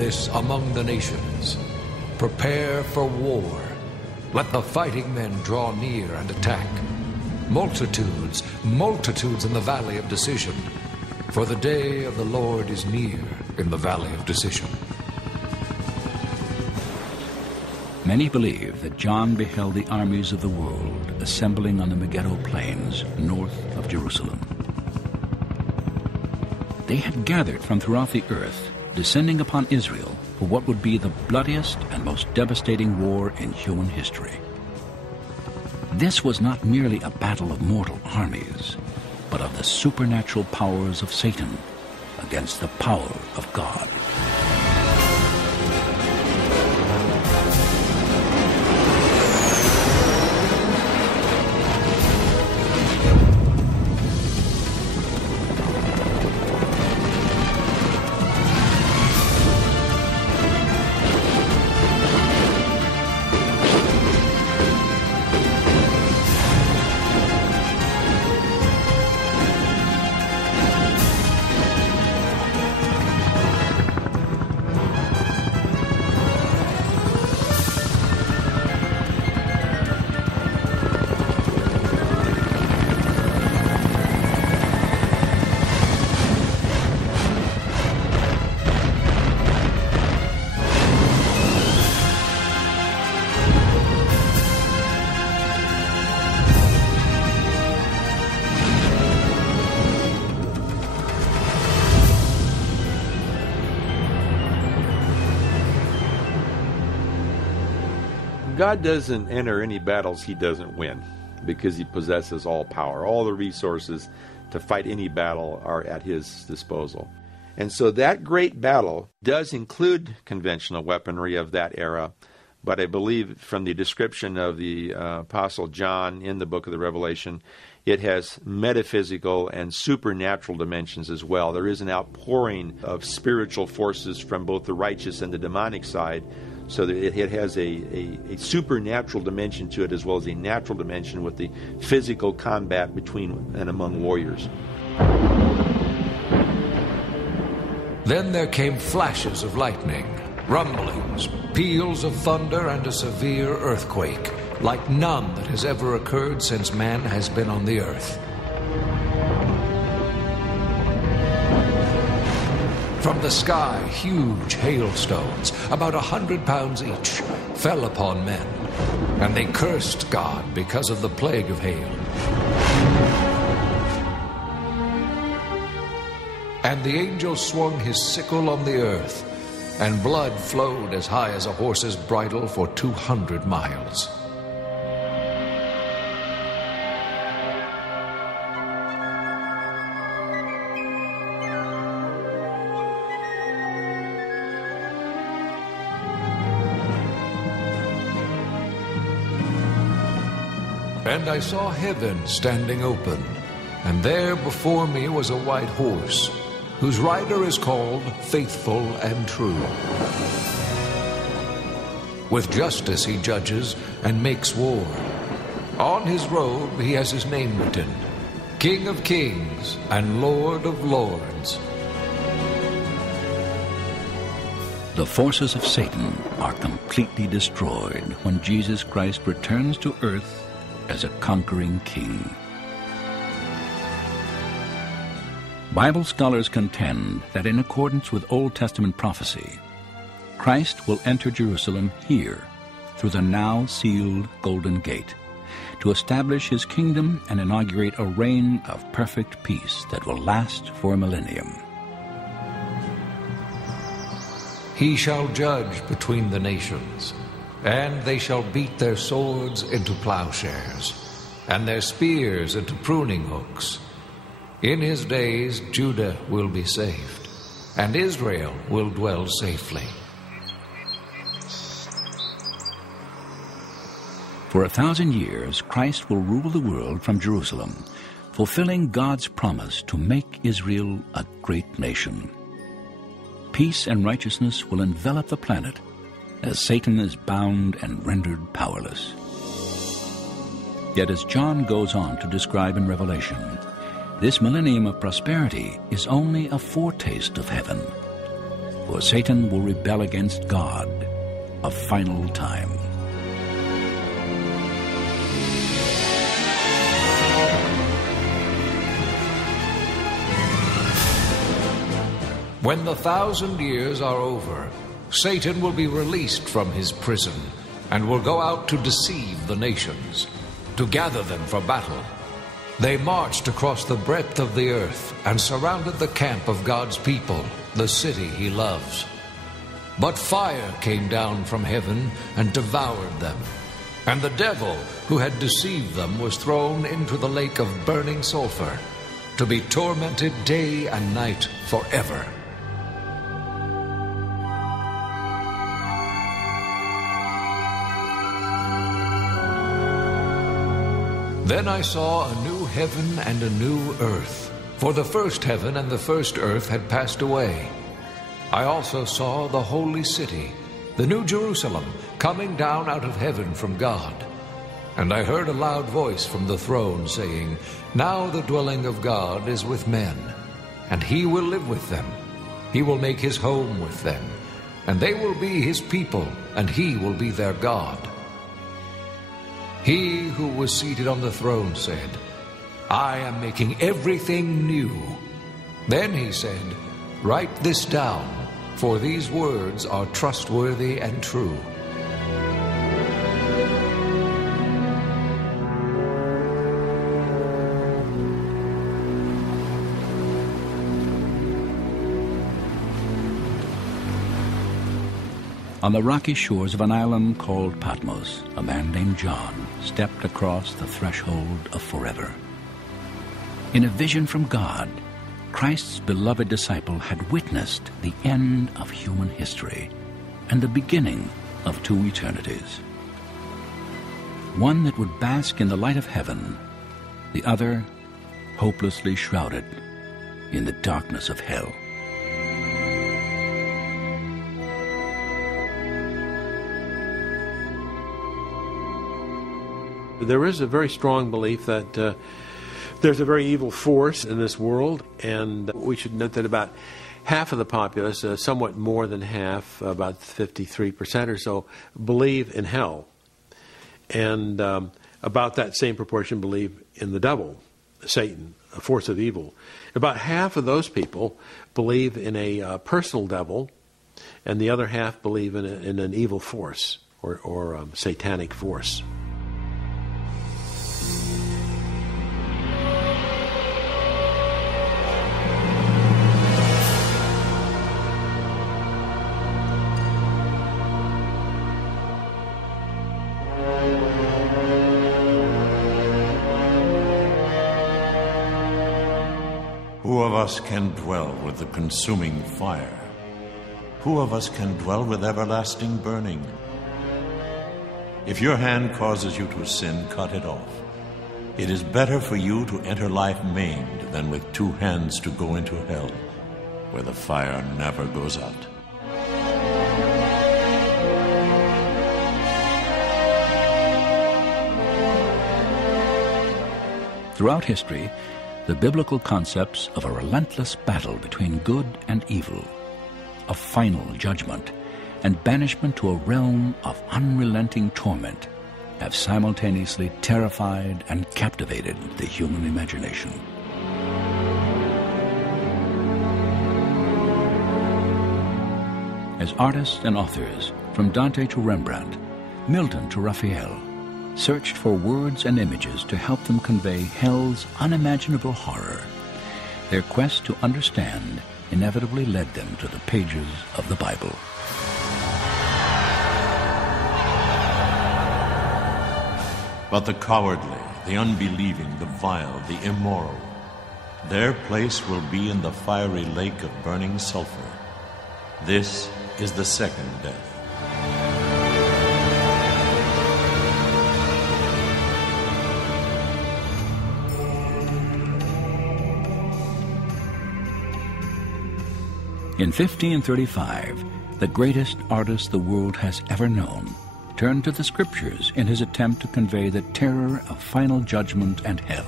this among the nations. Prepare for war. Let the fighting men draw near and attack. Multitudes, multitudes in the valley of decision. For the day of the Lord is near in the valley of decision. Many believe that John beheld the armies of the world assembling on the Megiddo plains north of Jerusalem. They had gathered from throughout the earth, descending upon Israel for what would be the bloodiest and most devastating war in human history. This was not merely a battle of mortal armies, but of the supernatural powers of Satan against the power of God. God doesn't enter any battles he doesn't win, because he possesses all power. All the resources to fight any battle are at his disposal. And so that great battle does include conventional weaponry of that era, but I believe from the description of the Apostle John in the book of the Revelation, it has metaphysical and supernatural dimensions as well. There is an outpouring of spiritual forces from both the righteous and the demonic side, so that it has a supernatural dimension to it as well as a natural dimension with the physical combat between and among warriors. Then there came flashes of lightning, rumblings, peals of thunder, and a severe earthquake, like none that has ever occurred since man has been on the earth. From the sky, huge hailstones, about 100 pounds each, fell upon men, and they cursed God because of the plague of hail. And the angel swung his sickle on the earth, and blood flowed as high as a horse's bridle for 200 miles. And I saw heaven standing open, and there before me was a white horse, whose rider is called Faithful and True. With justice he judges and makes war. On his robe he has his name written, King of Kings and Lord of Lords. The forces of Satan are completely destroyed when Jesus Christ returns to earth as a conquering king. Bible scholars contend that in accordance with Old Testament prophecy, Christ will enter Jerusalem here through the now sealed Golden Gate to establish his kingdom and inaugurate a reign of perfect peace that will last for a millennium. He shall judge between the nations, and they shall beat their swords into plowshares, and their spears into pruning hooks. In his days Judah will be saved, and Israel will dwell safely. For 1,000 years, Christ will rule the world from Jerusalem, fulfilling God's promise to make Israel a great nation. Peace and righteousness will envelop the planet as Satan is bound and rendered powerless. Yet as John goes on to describe in Revelation, this millennium of prosperity is only a foretaste of heaven. for Satan will rebel against God a final time. When the 1,000 years are over, Satan will be released from his prison and will go out to deceive the nations, to gather them for battle. They marched across the breadth of the earth and surrounded the camp of God's people, the city he loves. But fire came down from heaven and devoured them, and the devil who had deceived them was thrown into the lake of burning sulfur, to be tormented day and night forever. Then I saw a new heaven and a new earth, for the first heaven and the first earth had passed away. I also saw the holy city, the new Jerusalem, coming down out of heaven from God. And I heard a loud voice from the throne saying, "Now the dwelling of God is with men, and he will live with them. He will make his home with them, and they will be his people, and he will be their God." He who was seated on the throne said, "I am making everything new." Then he said, "Write this down, for these words are trustworthy and true." On the rocky shores of an island called Patmos, a man named John stepped across the threshold of forever. In a vision from God, Christ's beloved disciple had witnessed the end of human history and the beginning of two eternities. One that would bask in the light of heaven, the other hopelessly shrouded in the darkness of hell. There is a very strong belief that there's a very evil force in this world, and we should note that about half of the populace, somewhat more than half, about 53% or so, believe in hell. And about that same proportion believe in the devil, Satan, a force of evil. About half of those people believe in a personal devil, and the other half believe in an evil force or satanic force. Who of us can dwell with the consuming fire? Who of us can dwell with everlasting burning? If your hand causes you to sin, cut it off. It is better for you to enter life maimed than with two hands to go into hell, where the fire never goes out. Throughout history, the biblical concepts of a relentless battle between good and evil, a final judgment, and banishment to a realm of unrelenting torment have simultaneously terrified and captivated the human imagination. As artists and authors, from Dante to Rembrandt, Milton to Raphael, searched for words and images to help them convey hell's unimaginable horror, their quest to understand inevitably led them to the pages of the Bible. But the cowardly, the unbelieving, the vile, the immoral, their place will be in the fiery lake of burning sulfur. This is the second death. In 1535, the greatest artist the world has ever known turned to the scriptures in his attempt to convey the terror of final judgment and hell.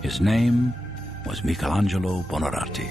His name was Michelangelo Buonarroti.